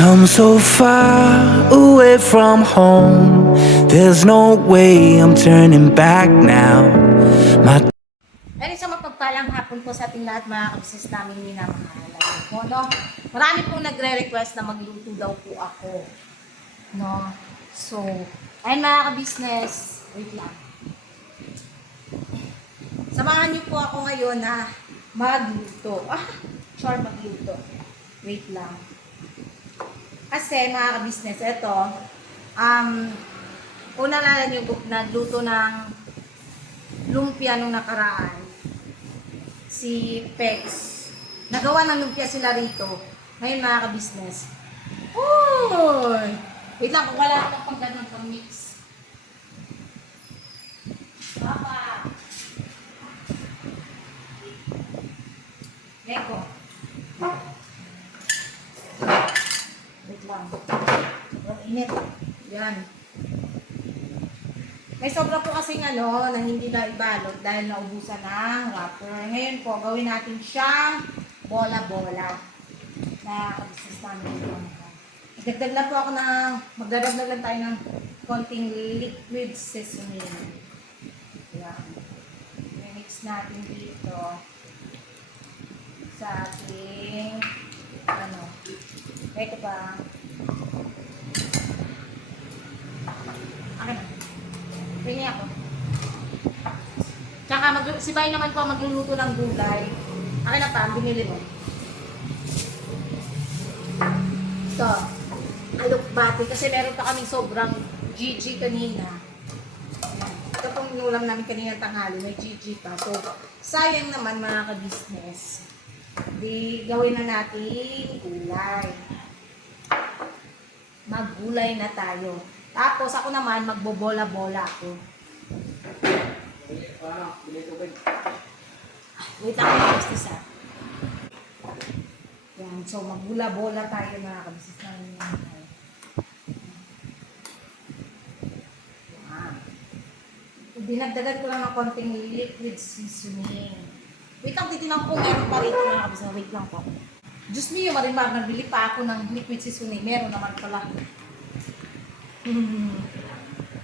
come so far away from home. There's no way I'm turning back now. My Ay, sa mapagpalang hapon po sa ating lahat mga kabisnes namin minamahal. Po, no? Marami pong nagre-request na magluto daw po ako. No? So, ayun mga kabisnes, wait lang. Samahan niyo po ako ngayon na magluto. Magluto. Wait lang. Kasi mga kabisnes, ito, una lang yung nagluto ng lumpia nung nakaraan. Si Pex. Nagawa ng lumpia sila rito. Ngayon mga ka-business. Uy! Wait lang, kung wala akong pang ganun pang mix. Papa! Neko. Wait lang. Sobrang init. Yan. May sobra po kasing na hindi na ibalot dahil naubusan ng wrapper. Ngayon po, gawin natin siyang bola-bola na kabisnes namin ito. Magdagdag lang po ako magdadagdag lang tayo ng konting liquid seasoning. Yan. I-mix natin dito sa ating ito pa. Akin na. Pini ako. Tsaka si Bay naman po magluluto ng gulay. Akin na pa, binili mo. Ito. Alukbati. Kasi meron pa kaming sobrang GG kanina. Ayan. Ito pong inulam namin kanina tanghali. May GG pa. So, sayang naman mga ka-business. Di gawin na natin gulay. Maggulay na tayo. Tapos ako naman magbobola-bola ako. Wait lang mga kabisnes ha. Yan. So magbula-bola tayo mga kabisnes namin. Yan. Dinagdagan ko lang ng konting liquid seasoning. Wait lang, titinan ko meron pa rito mga kabisnes. Wait lang po. Diyos mio, marimar, nagbili pa ako ng liquid seasoning. Meron naman pala.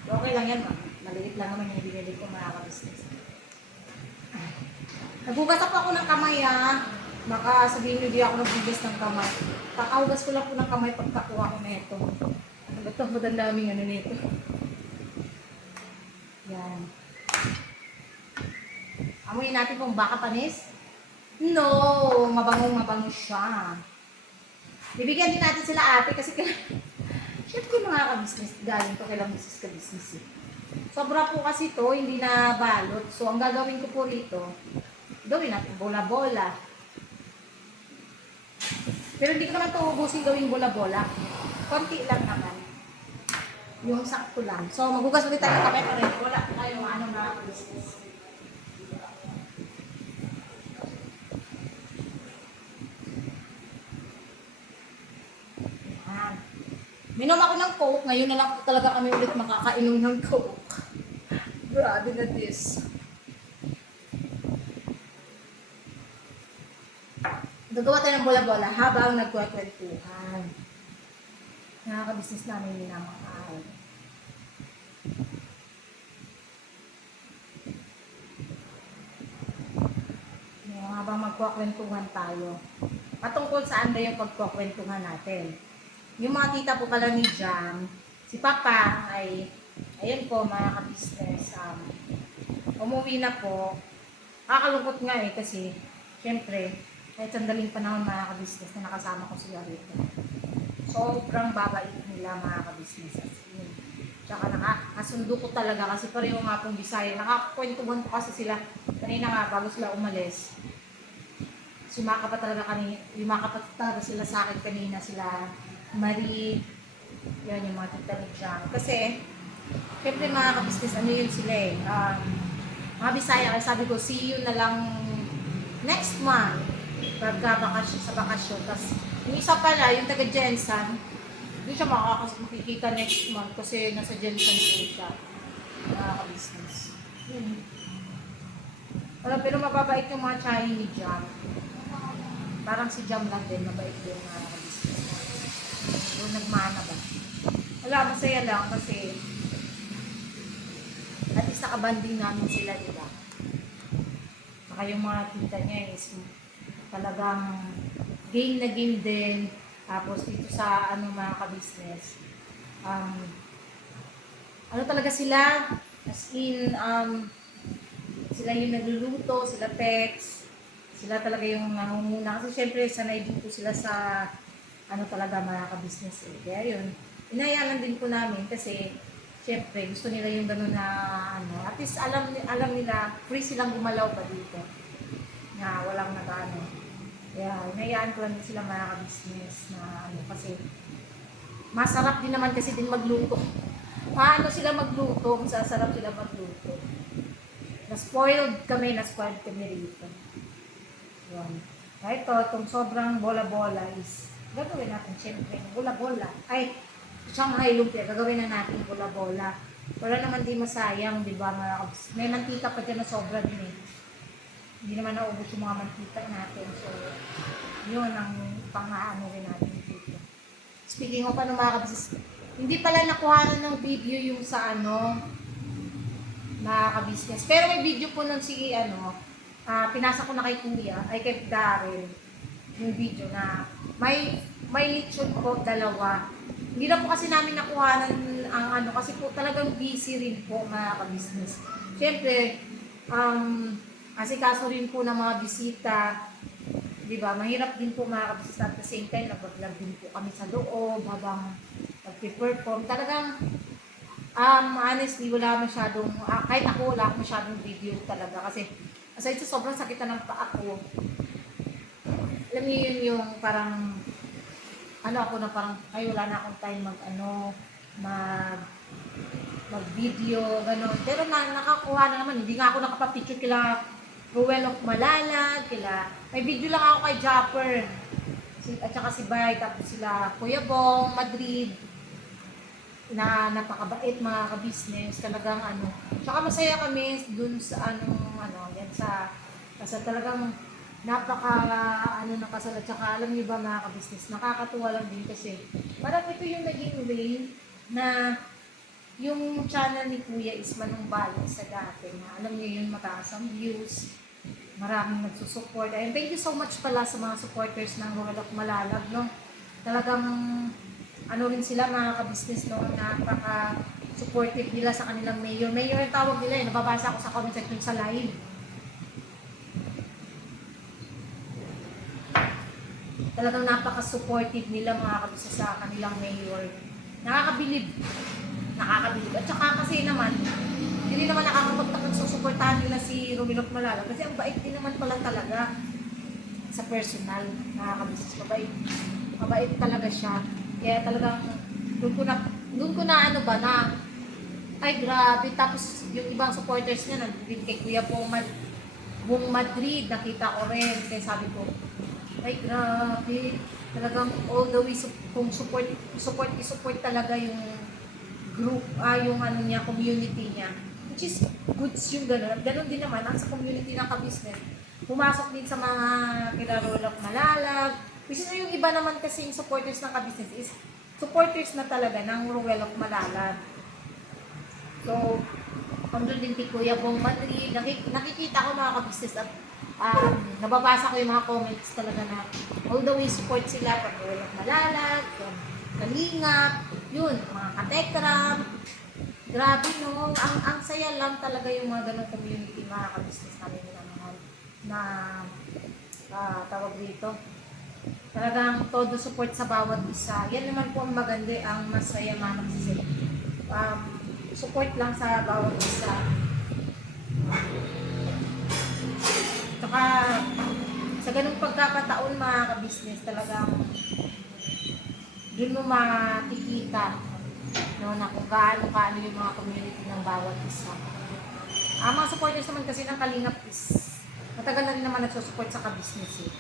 Okay lang yan, maliit lang naman yung binili ko mga kabisnes. Naghugas ako ng kamay Baka sabihin nyo di ako naghugas ng kamay. Kakahugas ko lang po ng kamay pagkakuha ko na ito. Ano ba ito? Ba't daming nito? Yan. Amoy natin kung baka panis? No! Mabango siya. Bibigyan din natin sila ate kasi syempre mga ka-business, galing to kailang business ka-business. Sobra po kasi to, hindi na balot. So, ang gagawin ko po rito, gawin natin bola-bola. Pero hindi ko naman ito ubusin gawin bola-bola. Konti lang naman. Yung sakto lang. So, maghugas ulit tayo ng kamay pa rin. Wala tayo mga ka-business. Minom ako ng Coke. Ngayon na lang po talaga kami ulit makakainom ng Coke. Grabe na this. Gagawa tayo ng bola-bola habang nagkwekwentuhan. Nakaka-business namin minamahal. Habang magkwekwentuhan tayo. Patungkol saan ba yung pagkwekwentuhan natin? Yung mga tita po pala ni Jam, si Papa ay, ayun po mga ka-business, umuwi na po. Kakalungkot nga kasi, syempre, kahit sandaling panahon mga ka-business na nakasama ko sila rito. Sobrang babait nila mga ka-business. Tsaka nakasundo ko talaga kasi pareho nga pong Bisaya. Nakakakwentuhan ko kasi sila kanina nga bago sila umalis. Yumaka pa talaga sila sa akin kanina sila. Marie, yan yung mga tita ni Jam. Kasi, syempre mga ka-business, yun sila mga Bisaya, kaya sabi ko, see you na lang next month. Sa bakasyon. Tapos, yung isa pala, yung taga Jensen, hindi siya makikita next month kasi nasa Jensen po siya. Mga ka-business. Pero mababait yung mga Chinese ni Jam. Parang si Jam lang din, mabait din mga kabisnes. Doon nagmana ba? Wala, masaya lang kasi at least nakabanding namin sila, di ba? Saka yung mga tita niya is talagang game na game din. Tapos dito sa ano mga ka-business, um, ano talaga sila, as in, sila yung nagluluto, sila Tex, sila talaga yung nangunguna. Kasi syempre, sanay din po sila sa ano talaga mga ka-business. Eh. Kaya yun, inayalan din po namin kasi syempre, gusto nila yung gano'n na ano. At least alam nila, free silang gumalaw pa dito. Na walang nag-ano. Kaya inayaan ko lang din sila mga ka-business na ano kasi masarap din naman kasi din magluto. Paano sila magluto, kung sasarap sila magluto. Na-spoiled kami rito. Yun. Kaya itong sobrang bola-bola is, gagawin natin syempre, bola-bola. Ay, Shanghai lumpia, gagawin na natin bola-bola. Wala naman di masayang, di ba? May mantika pa dyan na sobra din eh. Hindi naman naubos yung mga mantika natin. So, yun ang pang-aano rin natin dito. Speaking of ano mga kabisnes, hindi pala nakuhanan ng video yung sa ano, mga kabisnes. Pero may video po nun si ano, pinasa ko na kay Kuya, ay kay Darren, yung video na may lechon po, dalawa. Hindi na po kasi namin nakuhanan ang ano, kasi po talagang busy rin po mga kabisnes. Siyempre, asikaso rin po ng mga bisita, di ba? Mahirap din po mga kabisnes at the same time, nag-vlog din po kami sa loob habang nag-perform. Talagang, honestly, wala masyadong, kahit ako wala akong masyadong video talaga kasi aside sa sobrang sakitan ng paa ko, alam niyo yun yung parang, ano ako na parang, ay wala na akong time mag-video, gano'n. Pero nakakuha na naman, hindi nga ako nakapapicture kila Ruel of Malalag, may video lang ako kay Japper, at saka si Bay, tapos sila Kuya Bong, Madrid, na napakabait mga ka-business, talagang ano. Tsaka masaya kami dun sa yan kasi talagang ano ng kasal. At saka alam niyo ba mga ka-business, nakakatuwa lang din kasi parang ito yung naging way na yung channel ni Kuya is manumbalik sa dati na alam niyo yun, mataas ang views, maraming nagsusupport. And thank you so much pala sa mga supporters ng Ruel of Malalag, no? Talagang ano rin sila mga ka-business, no? Napaka-supportive nila sa kanilang mayor. Mayor ang tawag nila, eh. Nababasa ko sa comment section sa live. Talagang napaka-supportive nila mga ka-business sa kanilang mayor. Nakakabilib. At saka kasi naman, hindi naman nakakapagtakang susuportahan nila si Ruel of Malalag kasi ang bait din naman pala talaga sa personal, nakaka-business, mabait talaga siya. Kaya talagang doon ko na ano ba na ay grabe. Tapos yung ibang supporters niya nandun kay Kuya Bong Madrid, nakita ko rin. Kaya sabi ko, ay grabe, talagang all the way kung support talaga yung group, yung ano niya, community niya, which is goods yung gano'n. At gano'n din naman sa community ng ka-business, pumasok din sa mga Ruel of Malalag. Kasi yung iba naman kasi yung supporters ng ka-business is supporters na talaga ng Ruel of Malalag. So, andun din kay Kuya Bong Madrid, nakikita ko mga ka-business at nababasa ko yung mga comments talaga na all the way support sila from Ruel of Malalag, from Kalingap, yun, mga katekram. Grabe no, ang saya lang talaga yung mga ganong community, mga ka-business namin na tawag dito. Talagang todo support sa bawat isa. Yan naman po ang maganda, ang masaya mga ka-business. Support lang sa bawat isa. Saka sa ganung pagkakataon mga ka-business, talagang doon mo makikita no, na kung gaano yung mga community ng bawat isa. Ang mga supporters naman kasi ng Kalingap is matagal na rin naman nagsusupport sa ka-business eh.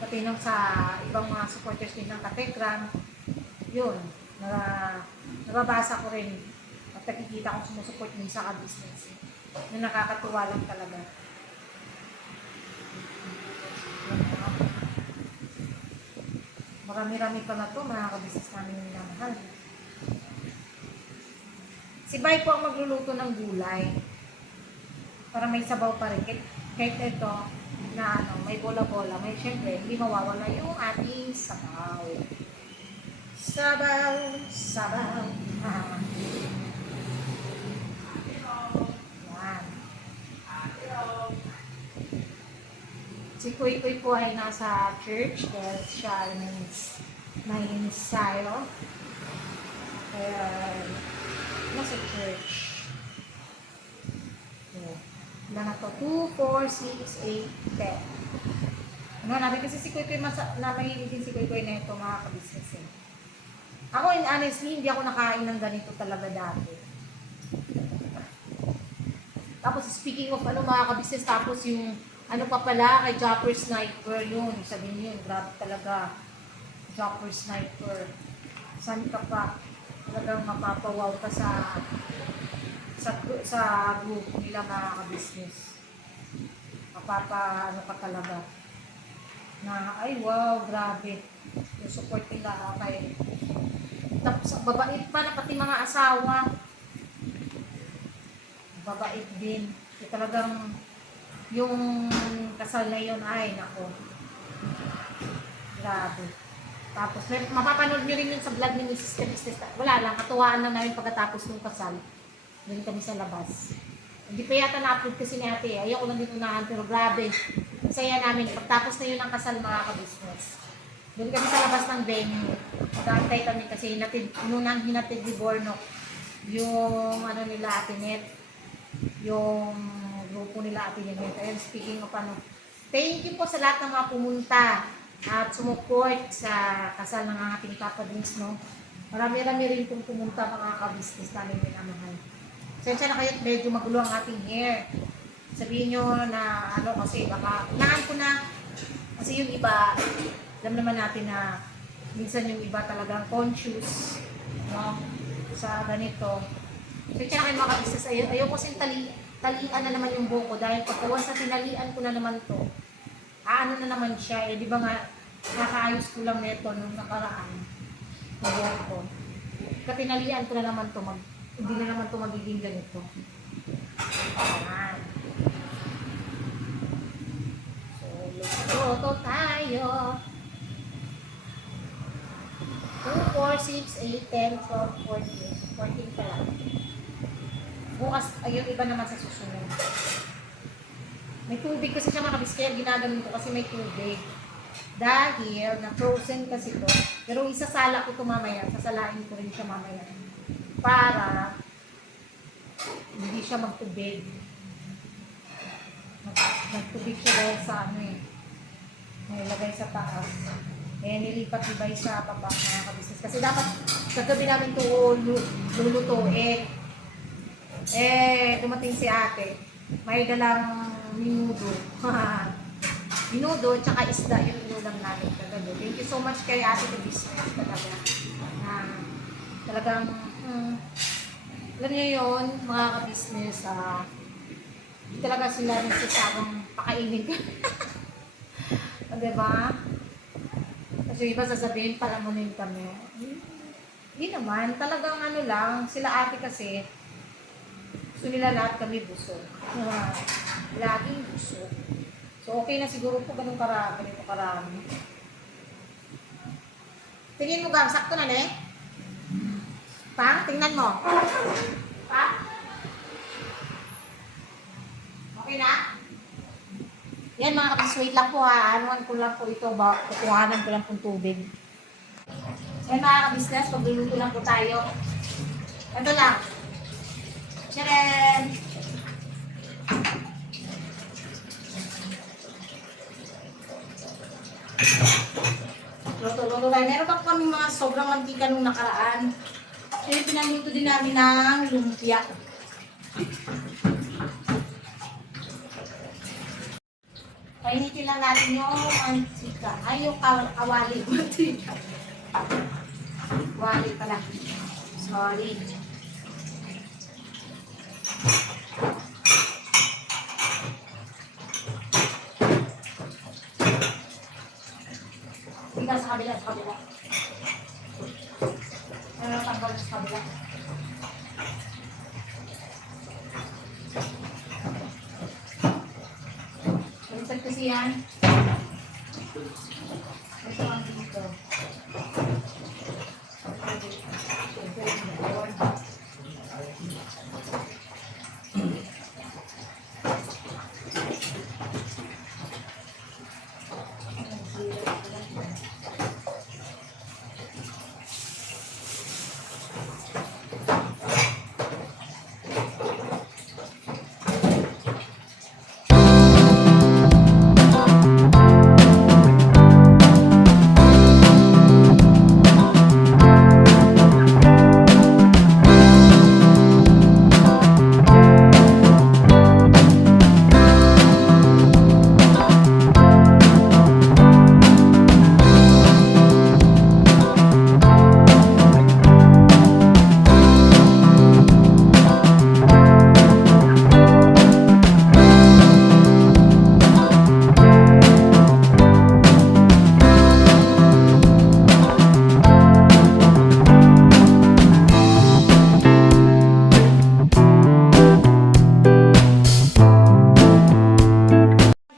Pati nung sa ibang mga supporters din ng Katekram, yun, nababasa ko rin at nakikita kong sumusupport din sa ka-business eh. Na nakakatuwa lang talaga. Marami-rami pa na to, mga kabisnes namin yung minamahal. Si Bay po ang magluluto ng gulay. Para may sabaw pa rin. Kahit ito, na ano, may bola-bola. May syempre, hindi mawawala yung ating sabaw. Sabaw, sabaw. Ah. Yan. Si Kuy Kuy po ay nasa church dahil siya ay may ensayo. Kaya, nasa church. So, ilan na to? 2, 4, 6, 8, 10. Ano natin kasi si Kuy Kuy, napahilig din si Kuy Kuy na ito mga kabisnes eh. Ako, honestly, hindi ako nakain ng ganito talaga dati. Tapos, speaking of ano mga kabisnes, tapos yung ano pa pala, kay Jopper Sniper yun. Sabihin niyo yun, grabe talaga. Jopper Sniper. Saan ka pa? Talagang mapapawaw ka sa group nila mga kabisnes. Ano ka talaga. Na, ay wow, grabe. Yung support nila kay tapos babait pa na pati mga asawa. Babait din. Talagang yung kasal na yun ay nako. Grabe. Tapos mapapanood nyo rin yun sa vlog ni Mrs. Kabisnes. Wala lang, katuwaan lang namin pagkatapos ng kasal. Doon kami sa labas. Hindi pa yata na-upload kasi ni ate. Ayoko lang dito unahan pero grabe. Saya namin. Pagtapos na yun ang kasal mga kabisnes. Doon kami sa labas ng venue. Nag-aantay kami kasi nunang hinatid ni Bornok yung ano nila Ate Net. Yung grupo nila Ate Net. Ayun, speaking of ano. Thank you po sa lahat ng mga pumunta at sumuport sa kasal ng ating kapadins, no? Marami-rami rin pong pumunta mga kabisnes namin minamahal. Sensya na kayo medyo magulo ang ating hair. Sabihin nyo na ano kasi baka naan ko na kasi yung iba alam naman natin na minsan yung iba talagang conscious, no, sa ganito. Sensya na kayo mga kabisnes, ayaw kasi talian na naman yung buhok ko dahil pagkawas sa tinalian ko na naman to, ano na naman siya di ba nga nakaayos ko lang neto nung nakaraan yung buhok ko. Katinalian ko na naman to, hindi na naman to magiging ganito. Ayan. So, luto tayo. 2, 4, 6, 8, 10, 12, 14. 14 pa lang. Bukas, yung iba naman sa susunod. May tubig kasi siya mga kabis, kaya ginaganon ko kasi may tubig. Dahil na-frozen kasi to. Pero isasala ko ito mamaya. Sasalain ko rin siya mamaya. Para hindi siya magtubig. Nagtubig siya dahil sa ano eh. Nilagay sa taas. Eh, nilipat-ibay sa baba mga kabisnes. Kasi dapat kagabi namin ito lulutuin. Dumating si ate. May dalang minudo. Minudo, tsaka isda yung inulam namin kagabi. Thank you so much kay ate kabisnes talaga. Talagang, alam niyo yun, mga kabisnes, hindi talaga sila nagsasabang pakainin ka. Diba? Kasi iba sasabihin, palamunin kami. Hindi naman. Talagang ano lang, sila ate kasi, gusto nila lahat kami busog. Laging busog. So, okay na siguro po ganito karami. Tingin mo gang, sakto na ne? Pa, tingnan mo. Pa? Okay na? Yan mga kapis, wait lang po ha. Anuan ko lang po ito. Kukuhanan ko lang pong tubig. Yan mga kabisnes, pagluluto lang po tayo. Ito lang. Tcharan! Luto tayo. Meron pa kami mga sobrang mantika nung nakaraan. Kaya pinanluto din namin ng lumpia. Painitin lang natin yung mantika. Ay, yung kawali. Mantika. Kawali pala. Sorry. Tingnan sa kabila. sa kabila. Ano tanggal sa kabila? Baliktad kasi yan. Ito ang dito.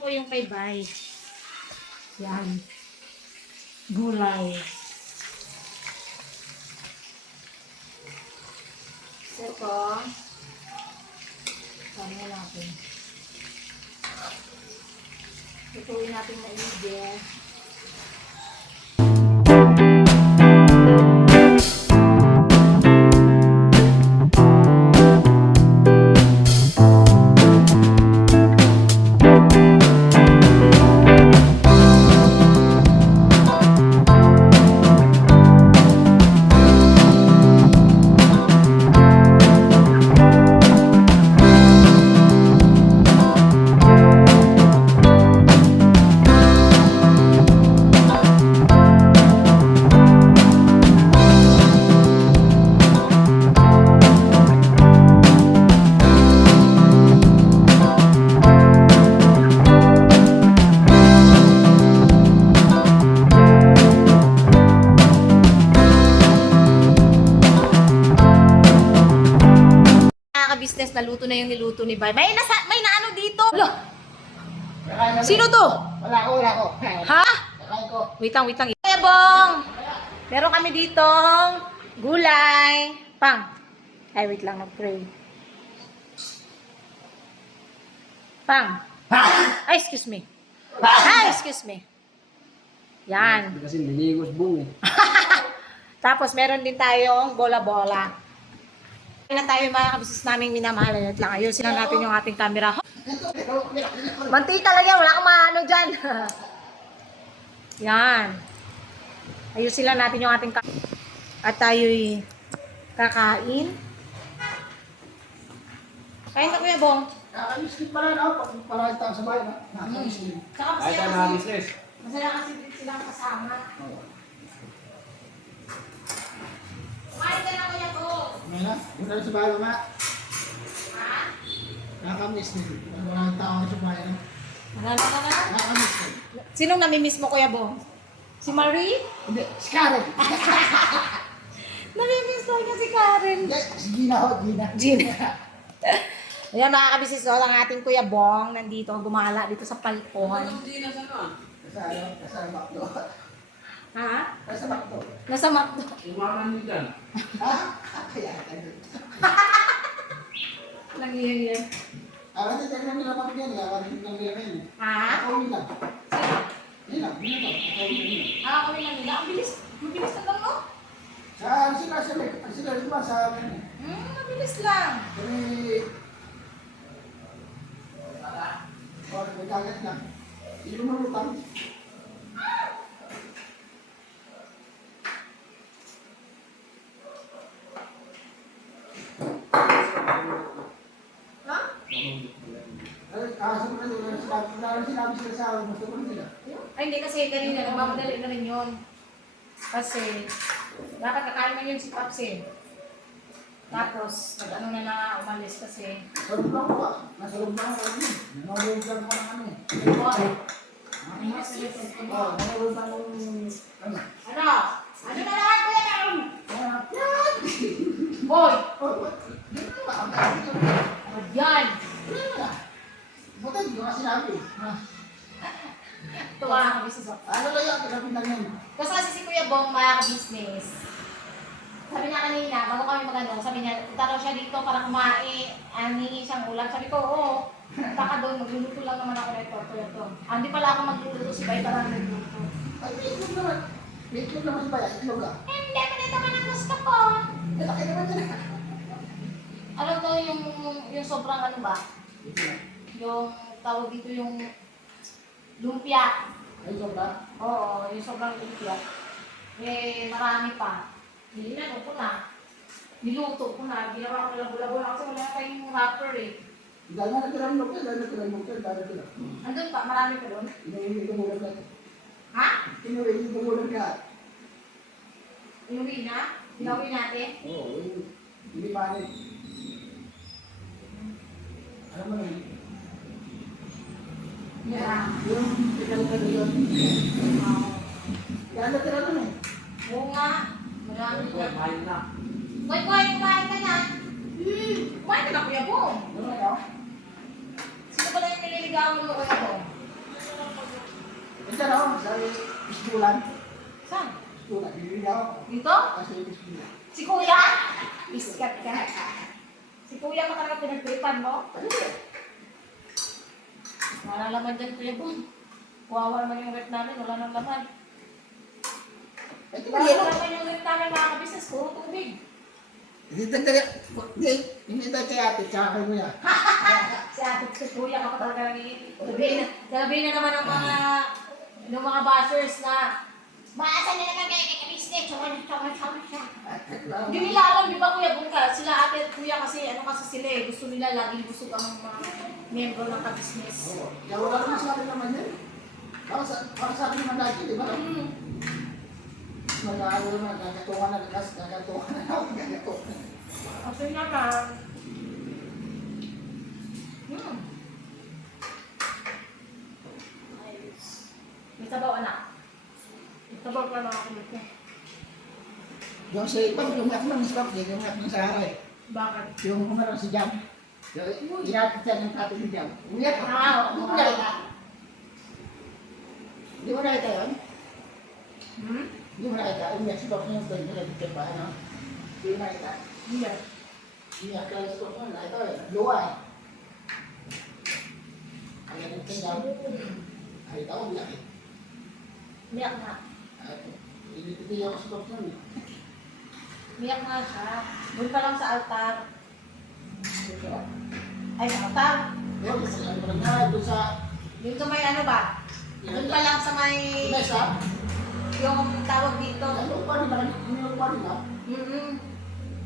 Po yung kay Bay. Yan. Gulay. Ito. Sabi na natin. Tutuin natin na i-idea. Business na luto na yung niluto ni Bay. May naano dito. Lo. Sino to? Wala ko. Ha? Kakain ko. Wait lang. Kaya Bong. Meron kami ditong gulay. Pang. Ay, wait lang, nag-pray. Pang. Ay, excuse me. Yan. Kasi nilingos bung eh. Tapos meron din tayong bola-bola. Na tayo mga kabisis naming minamahal at lang. Ayusin lang natin yung ating camera. Mantika lang yan. Wala kang maano dyan. Yan. Ayusin lang natin yung ating camera. At tayo'y kakain. Kain na Kuya Bong. Nakakamiskit pa rin ako. Pag parang tayo sa bahay na. Nakakamiskit. Saka masaya kasi din silang kasama. Kumain ka na Kuya Bong. May na? Punta rin sa bahay mama. Ha? Nakakamiskit. Parang tao sa bahay na. Nakakamiskit. Sinong namimiss mo Kuya Bong? Si Marie? Hindi, si Karen. Namimiss ko niya si Karen. Hindi, si Gina ho, Gina. Gina. Ayan mga kabisis, ang ating Kuya Bong nandito, gumala dito sa palpon. Nasa Macdo. Ha? Nasa Macdo. Nasa Macdo. Umaman mo dyan. Ha? Kaya, kaya. Lang. Alam niyo, tayo lang nila papagyan. Alam niyo lang nila ngayon. Ha? Ako nila. Sino? Nila, nila. Ako nila. Kami lang nila. Ang bilis. Mabilis na lang, no? Sila rin ba sa amin? Mabilis lang. Kami... May kagat na. Hindi ko marutang. Ha? Kaso mo na doon, sinabi sila sa akin, gusto ko nila. Ay, hindi kasi kanina, nagmamadali na rin yun. Kasi, dapat kakain na yun si Paps eh. Tapos, nag-ano na umalis kasi. Sa loob lang ko ba? Nasa loob lang ako rin. Nanawag lang ko na kami. Oh, nanonood na nung... Ano? Ano? Ano na naman kuya Bong? Yan! Boy! Oh, Yan! buti, hindi ko nga sinabi. Ha? Tuwa ang business ako. Ano lang yan, kagabi lang yan. Kasi si Kuya Bong, business. Sabi niya kanina, bago kami magano, sabi niya, punta raw siya dito para kumain, ani siyang ulam. Sabi ko, oo. Punta ka doon, magluluto lang naman ako nito. Hindi pala ako magluluto, si Bay pala nagluluto. Ay, itlog naman. May itlog naman ba yan? Itlog ah. Hindi, pinito ka ng gusto ko. Eh, laki naman yan. Alam mo yung sobrang ano ba? Ito na. Yung tawag dito yung lumpia. Ay, sobra. Oo, yung sobrang lumpia. Eh, marami pa. Nilinano ko na. Niluto ko na. Ginawa ko labo-labo na kasi wala tayong wrapper eh. Dahil na natirang lukil, dahil natirang lukil, dahil natirang. Andun pa, marami pa doon. Inuwi ko muna ka. Ha? Inuwi ko muna ka. Inuwi na? Inuwi natin? Oo, hindi panik. Alam mo na yun? Yeah. Yung pinagkano yun. Dahil natira nun eh. Oo nga. Marami na. Kumain na. Kumain ka na. Kumain ka na, Kuya Bong. Ano na? Sino pala yung nililigawan mo, Kuya Bong? Ito na, sa isbulan. Saan? Isbulan, niligaw. Dito? Kasi isbulan. Si Kuya? Iskat ka. Si Kuya ka talaga pinagtripan mo? Ano ba? Wala laman dyan, Kuya Bong. Kuwawa naman yung rep namin, wala nang laman. Ito Wala ba? naman yung rep namin mga kabisnes, puro tubig. Hindi tayo kay ate, tsaka kay Kuya. Si ate, si Kuya ka pa talaga nangingin. Sabihin na naman ng mga bashers na maasan na naman kayo kay kabisnes, tsaka siya. Hindi nila alam, di ba Kuya Bong ka? Sila ate at Kuya kasi, ano kasi sila eh, gusto nila laging busog ang mga membro ng kabisnes. Oo. Kaya wala naman sa akin naman yun. Para sa akin naman lagi, di ba? Mag-aalo naman, kakatungan na lakas, kakatungan na ako, kakatungan. Kasi naman, may sabaw anak. May sabaw ka na ako nito. Yung sa ibang lumiyak ng stop, yung lumiyak ng Sahara eh. Bakit? Yung kumarang si Jam. Inapit siya ng tatay ni Jam. Umiyak ka. Ah, oo. Hindi mo nakita. Hindi mo nakita yun? Hindi mo nakita. Umiyak si Papa yung pwede na dito pa, ano? Hindi mo nakita. Hindi. Umiyak ka si Papa. Ito eh, luwa eh. Kaya dito si Jam. Ay, ito ako umiyak eh. Miyak na. Ilipiti ako si Papa yun eh. Miyak na siya. Doon pa lang sa altar. Dito. Ay, sa altar. Doon, kasi ano pa lang doon sa Yung sa may ano ba? Doon pa lang sa may... mesa. Yung tawag dito. Ano pa rin ba? Ano pa rin ba?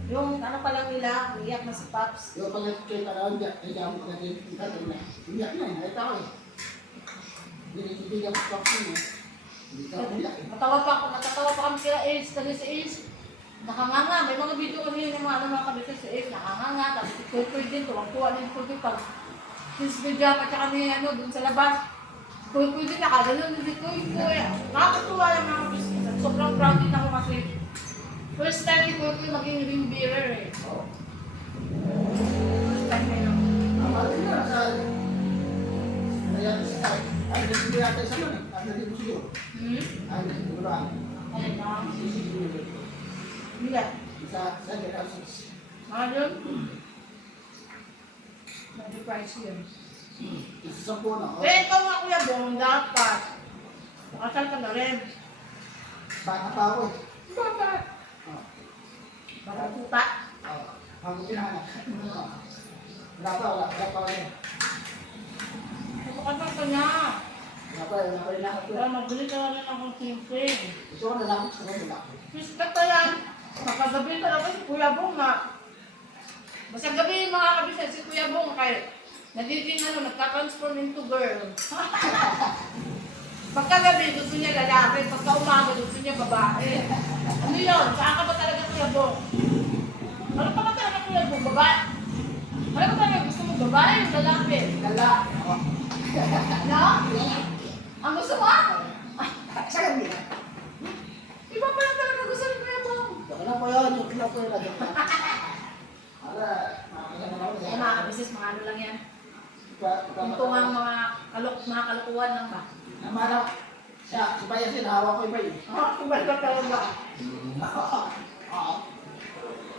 Yung ano pa lang nila, umiyak na si Pops. Yung pag nakikita ka, ay damo ka din, ikatag na. Umiyak na eh, ay tao eh. Binibigyan ko pa ko eh. Hindi ka umiyak eh. Natatawa pa kami sila Ace, kasi si Ace, nakanganga. May mga video kasi yung mga kabisa si Ace, nakanganga. Tapos si Kuy din, tuwang-tuwa din Kuy pag sinspidya at saka ni ano, dun sa labas. Kuy din, nakaganon din si Kuy. Nakakatuwa yung mga kabisa. Sobrang proud din ako kasi first time ni Kuy maging ring bearer eh. First time na yun. Ang mahal din na sa... Kaya sa tayo. Ay, hindi natin sa man eh. Ang hindi mo siguro. Ay, hindi mo lang. Ayun na. Siguro. Bilat. Sa generation. Ayun. Nag-price yun. Isa sa puno. Eh, ikaw nga Kuya Bong, dapat. Makasal ka na rin. Baka pa ako eh. Bakit? Oh. Baka puta. Oh. Ang pinahanak. Wala pa, wala pa wala. Makasal ka na. Wala pa rin ako. Kaya magbili ka na rin akong simple. Gusto ko na lang sa kanila. Respect ka yan. Makagabi talaga si Kuya Bong na. Basta gabi mga kabisa si Kuya Bong kaya nagiging nagka-transform into girl. Pagkagabi gusto niya lalaki, pagka umaga gusto niya babae. Ano yun? Saan ka ba talaga Kuya Bong? Ano pa ba talaga Kuya Bong? Babae? Ano ba talaga gusto mo babae o lalaki? Kala. No? Ang gusto mo? Sa gabi na. Iba pa lang talaga gusto ni Kuya Bong. Joke lang po yun, joke lang po yun. Joke lang. Para, makakasama na ako. Eh, mga kabisnes, mga ano lang yan. Ito Tungang mga kalukuhan lang ba? Namara, siya, si Bayasin, hawak ko yung bay. Kung ba't ba tawag ba? Oo.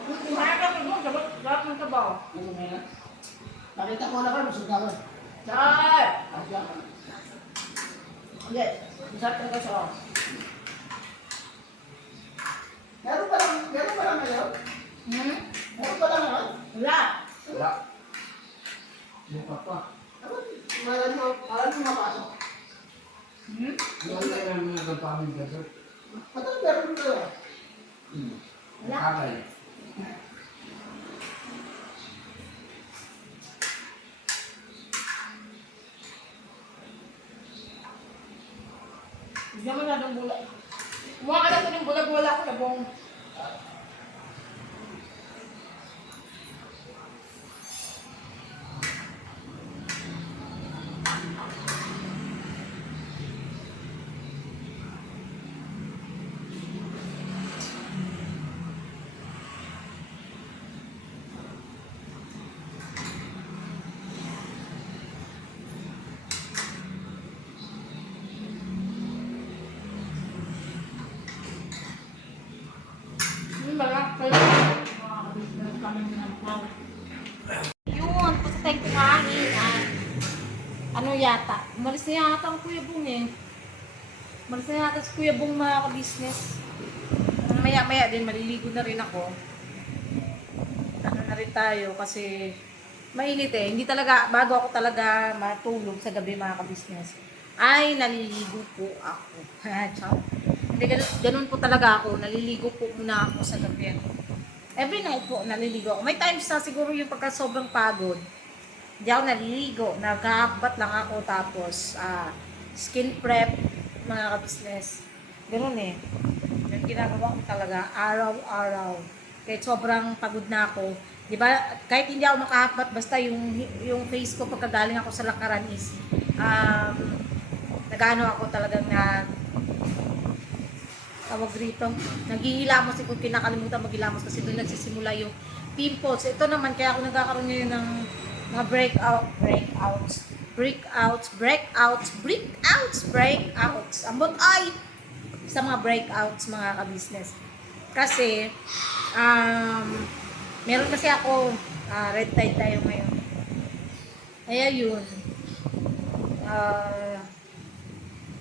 Kaya ka mo, dapat ng tabaw. Ano mo yan? Nakita ko na ka, busog ka ba? Chay! Asya ka. Hindi, masarap talaga siya. Meron pa lang ngayon? Hmm? Meron pa lang ngayon? Wala. Wala. Buka pa. Ano? Maran mo mapasok. Hmm? Wala na yung mga kapaming gasot. Patang meron ko. Wala. Kakay. Bigyan mo na ng bulag. Kumuha ka na ito ng bulag-wala ko na bong. Malak pala. Mga kabisnes kami ng pang. Yun, pasatay ko kain. Ano yata? Umalis na yata ang Kuya Bong eh. Umalis na yata si Kuya Bong mga kabisnes. Maya-maya din, maliligo na rin ako. Ano na rin tayo kasi mainit eh. Hindi talaga, bago ako talaga matulog sa gabi mga kabisnes, ay naliligo po ako. Ciao. Hindi, ganun po talaga ako. Naliligo po muna ako sa gabi. Every night po, naliligo ako. May times na siguro yung pagka sobrang pagod, hindi ako naliligo. Naghahabat lang ako tapos skin prep, mga ka-business. Ganun eh. Yung ginagawa ko talaga, araw-araw. Kahit sobrang pagod na ako. Di ba? Kahit hindi ako makahabat, basta yung face ko pagkagaling ako sa lakaran is, nag-ano ako talagang tawag rito, naghihilamos kung kinakalimutan maghilamos kasi doon nagsisimula yung pimples. Ito naman, kaya ako nagkakaroon ngayon ng mga breakouts. Ambot ay sa mga breakouts mga ka-business. Kasi, meron kasi ako, red tide tayo ngayon. Kaya yun,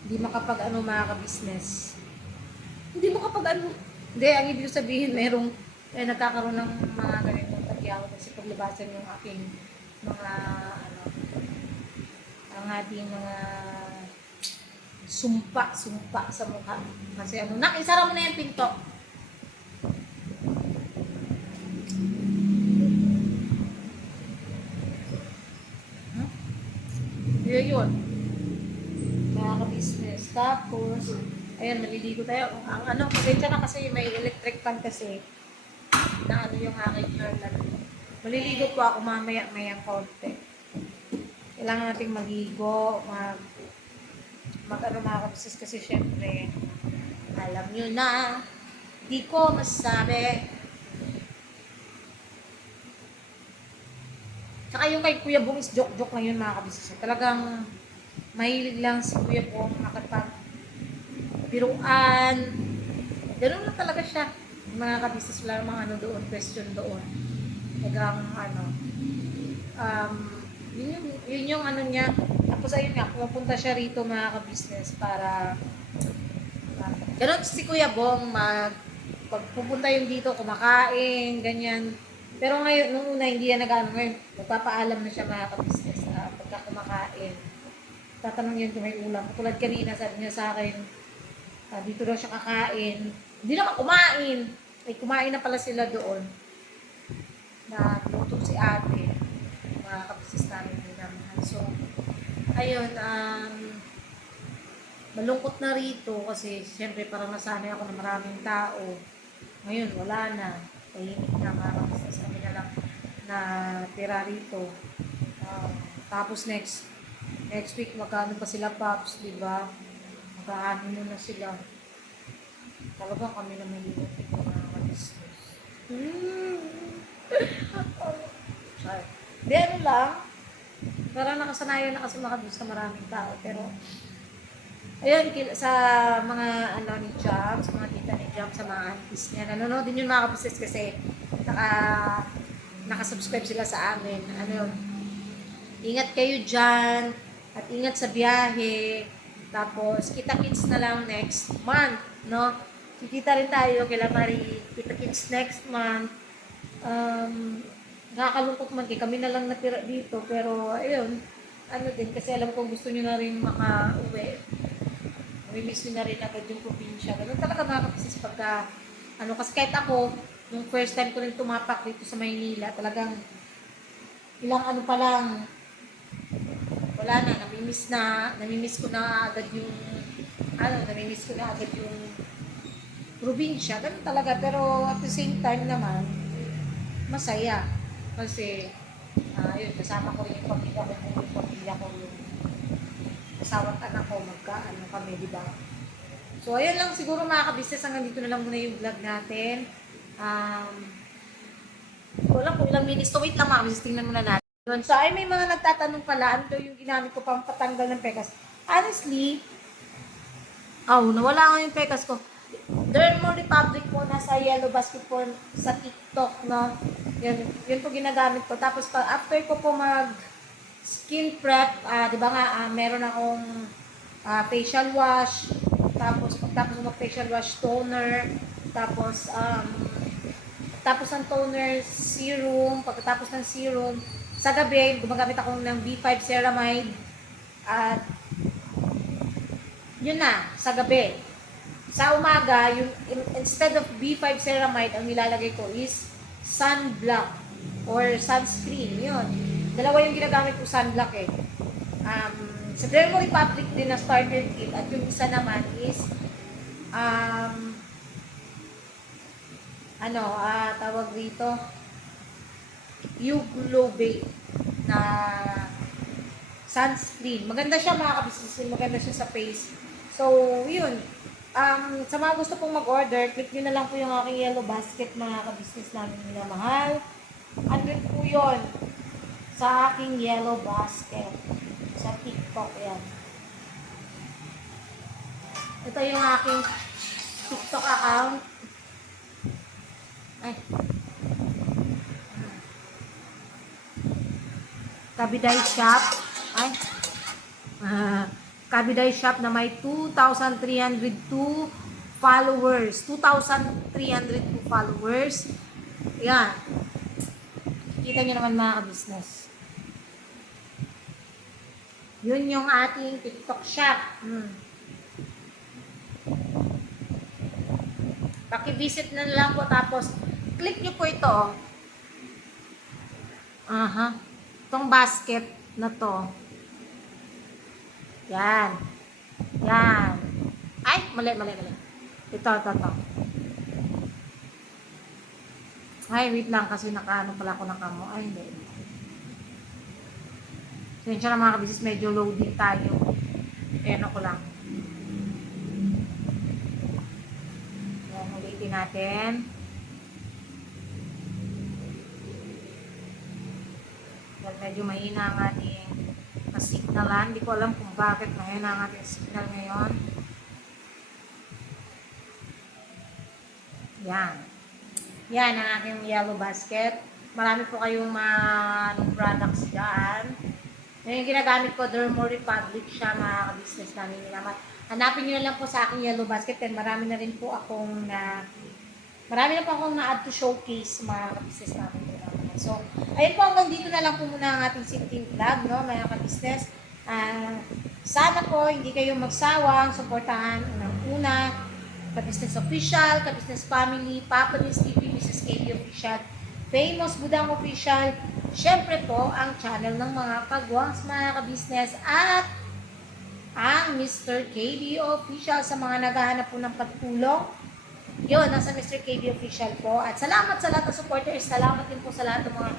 hindi makapag mga ka-business. Hindi mo kapag hindi, ang ibig sabihin, nagkakaroon ng mga ganitong tagyaw kasi paglibasan yung aking mga, ang ating mga sumpa sa mukha. Kasi isara mo na yung pinto. Yun. Mga ka-business. Tapos, ayan, naliligo tayo. Ang pasensya na kasi may electric fan kasi na yung aking journal. Maliligo po ako mamaya konti. Kailangan nating maligo, mga kabisnes kasi syempre, alam nyo na, di ko masabi. Tsaka yung kay Kuya Bong is joke-joke lang yun mga kabisnes. Talagang mahilig lang si Kuya Bong makapag biruan. Ganun lang talaga siya. Mga kabisnes, wala namang doon, question doon. Talagang yun yung niya. Tapos ayun nga, pumunta siya rito mga kabisnes para ganun si Kuya Bong pag pupunta yung dito, kumakain, ganyan. Pero ngayon, nung una, hindi yan ngayon, magpapaalam na siya mga kabisnes pagka kumakain. Tatanong yun kung may ulam. Tulad kanina, sabi niya sa akin, dito daw siya kakain. Hindi naman kumain. Ay, kumain na pala sila doon. Na luto si ate. Mga kabisnes namin minamahal. So, ayun, malungkot na rito kasi siyempre parang nasanay ako na maraming tao. Ngayon, wala na. Tahimik na mga kabisnes. Kami na lang na tira rito. Tapos next, Next week, magkano pa sila, Pops, di ba? Magkano na sila. Talagang kami na may limutin ng mga business. Sorry. Di, ano lang. Parang nakasanayan na kasi makadus sa maraming tao. Pero, ayun, sa mga ano ni Jam, sa mga tita ni Jam, sa mga aunties niya, nanonood din yung mga kabusiness kasi nakasubscribe sila sa amin. Ano yun, ingat kayo dyan, at ingat sa biyahe. Tapos, kita-kits na lang next month, no? Kikita rin tayo kila Marie, kita-kits next month. Nakakalungkot man kami na lang natira dito, pero ayun, ano din, kasi alam ko gusto nyo na rin makauwi. Namimiss nyo na rin agad yung probinsya. Ganun talaga mga kapisis pagka, ano, kasi kahit ako, nung first time ko rin tumapak dito sa Maynila, talagang ilang ano pa lang, wala na, namimiss ko na agad yung, namimiss ko na agad yung probinsya. Ganun talaga, pero at the same time naman, masaya. Kasi, yun, kasama ko rin yung pamilya ko, yung asawa't anak ko, magkaano kami, di ba? So, ayun lang siguro mga kabisnes, hanggang dito na lang muna yung vlog natin. Wala kung ilang minutes to, wait lang mga kabisnes, tingnan muna natin. So, ay may mga nagtatanong pala, ano daw yung ginamit ko pang patanggal ng pekas. Honestly, nawala nga yung pekas ko. Dermo Republic po, nasa Yellow Basket po sa TikTok, no? Yun po ginagamit ko. Tapos, after ko po mag skin prep, di ba nga, meron akong facial wash, tapos pagtapos mag facial wash, toner, tapos ang toner, serum, pagkatapos ng serum, sa gabi, gumagamit ako ng B5 ceramide, at yun na, sa gabi. Sa umaga, yung, instead of B5 ceramide, ang nilalagay ko is sunblock or sunscreen, yun. Dalawa yung ginagamit ko sunblock eh. Sa Dermo Republic din na starter kit, at yung isa naman is tawag dito Uglobe na sunscreen. Maganda siya mga kabisnes, maganda siya sa face. So, yun. Sa mga gusto pong mag-order, click nyo na lang po yung aking Yellow Basket mga kabisnes namin minamahal. 100 po yun sa aking Yellow Basket sa TikTok yan. Ito yung aking TikTok account. Ay. Kabiday Shop. Ay. Kabiday Shop na may 2,302 followers. 2,302 followers. Yan. Kita nyo naman mga ka-business. Yun yung ating TikTok shop. Paki-visit na lang po, tapos click nyo po ito. Itong basket na to. Yan. Yan. Ay, mali. Ito. Ay, wait lang kasi nakaano pala ako ng kamo. Ay, hindi. Sensya na mga kabisnes, medyo loading tayo. Ayan ako lang. Ayan, ulitin natin. Dahil medyo mahina ang ating signalan. Hindi ko alam kung bakit mahina ang ating signal ngayon. Yan. Yan ang aking Yellow Basket. Marami po kayong mga products dyan. Yung ginagamit ko, Dermo Republic siya, mga ka-business namin nila. Hanapin nyo na lang po sa aking Yellow Basket, and marami na po akong na-add to showcase, mga ka-business namin nila. So, ayun po, hanggang dito na lang po muna ang ating simpleng vlog, no, mga ka-business. Sana po, hindi kayo magsawang suportahan ng una, Ka-Business Official, Ka-Business Family, Papa Nils TV, Mrs. KB Official, Famous Budang Official, syempre po, ang channel ng mga kagwangs, mga ka-business, at ang Mr. KB Official sa mga naghahanap po ng patulong. Yun, nasa Mr. KB Official po. At salamat sa lahat ng supporters. Salamat din po sa lahat ng mga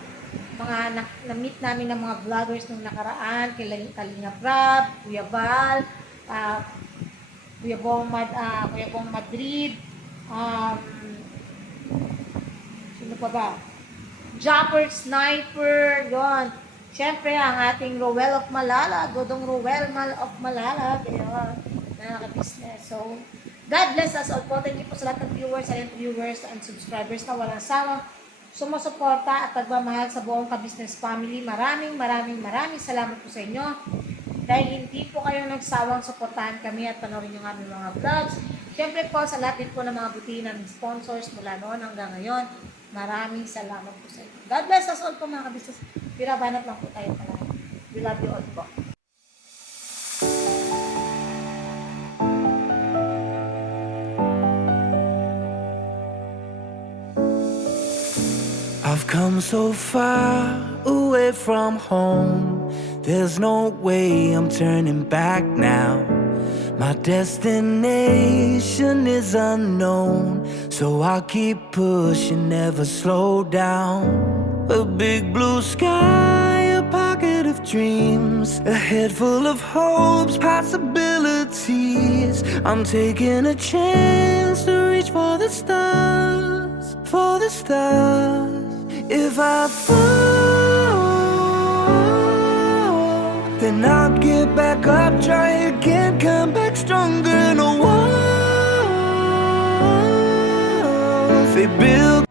na-meet namin ng mga vloggers nung nakaraan, Kalinga Prab, Kuya Val, Kuya Bong Madrid, sino pa ba? Jumper Sniper, yon. Siyempre, ang ating Roel of Malala, Godong Roel of Malala, kaya business. So, God bless us all po. Thank you po sa lahat ng viewers and subscribers na walang sawang sumusuporta at pagmamahal sa buong ka-business family. Maraming salamat po sa inyo. Dahil hindi po kayo nagsawang suportahan kami at panoorin yung aming mga vlogs. Siyempre po, sa lahat din po ng mga butihin ng sponsors mula noon hanggang ngayon. Maraming salamat po sa inyo. God bless us all po mga ka-business. Pirabanat lang po tayo palagi. We love you all po. I've come so far away from home. There's no way I'm turning back now. My destination is unknown, so I'll keep pushing, never slow down. A big blue sky, a pocket of dreams, a head full of hopes, possibilities. I'm taking a chance to reach for the stars, for the stars. If I fall, then I'll get back up, try again, come back stronger. No walls they build.